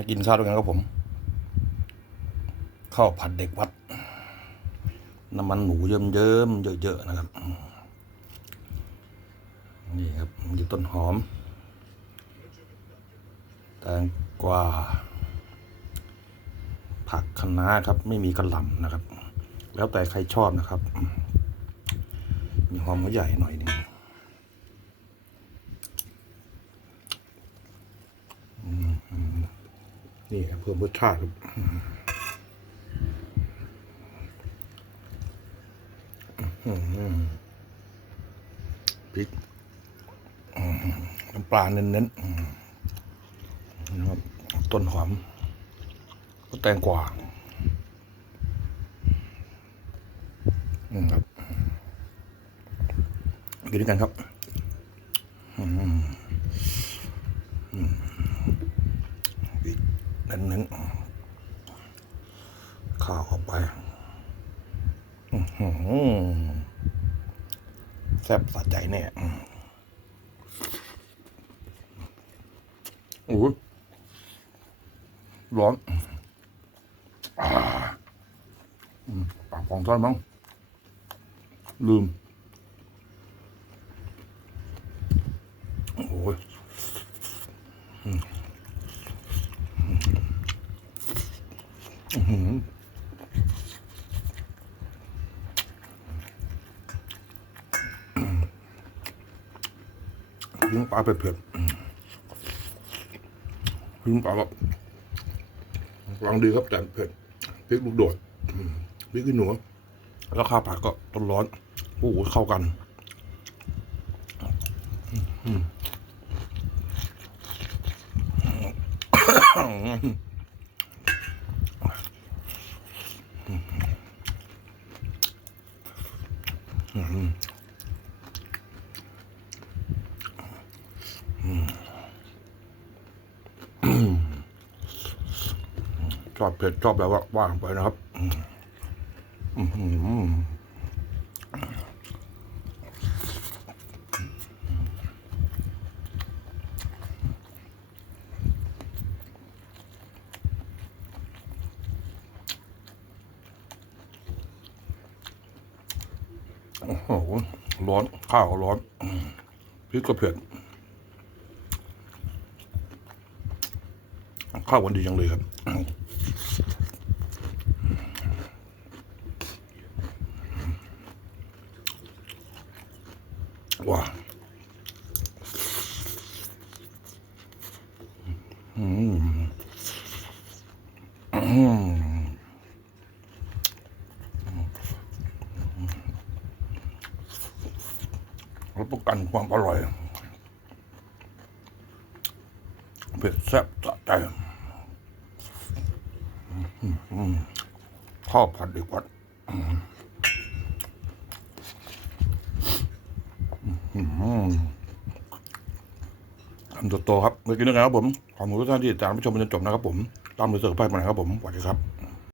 มากินข้าวด้วยกันครับผม ข้าวผัดเด็กวัด น้ำมันหมูเยิ้มๆเยอะๆนะครับ นี่ครับมีต้นหอมแตงกวาผักคะน้าครับ ไม่มีกระหล่ำนะครับ แล้วแต่ใครชอบนะครับ มีหอมหัวใหญ่หน่อยนึงอืมอืม นี่ครับเพิ่มรสชาติครับพริกน้ำปลาเน้นๆนะครับต้นหอมก็แตงกวาอืมครับกินด้วยกันครับอืมอืมอีก เน้นๆข้าวเข้าไปอื้อหือแซ่บสะใจแน่โอ้ยร้อนอ่าปากของท่อนมั้งลืม โอ้ยอืม อื้อหือยิงปลาเผ็ดๆอืมยิงปลาแบบกลังดีครับแต่เผ็ดพริกลูกโดดพริกขี้หนูแล้วข้าวผัดก็ต้นร้อนโอ้โหเข้ากัน ชอบเผ็ดชอบแบบว่าว่างไปนะครับ อืม โอ้โหร้อน ข้าวก็ร้อนพริกก็เผ็ดข้าววันดีจังเลยครับ ว้าอืม รับประกันความอร่อย เผ็ดแซ่บสะใจอืมข้าวผัดด็กวัดอืมคำโตๆครับเมื่อกี้นะครับผม ขอบคุณทุกท่านที่ติดตามรับชมจนจบนะครับผมตามมือเสือไปมานะครับผมสวัสดีครับ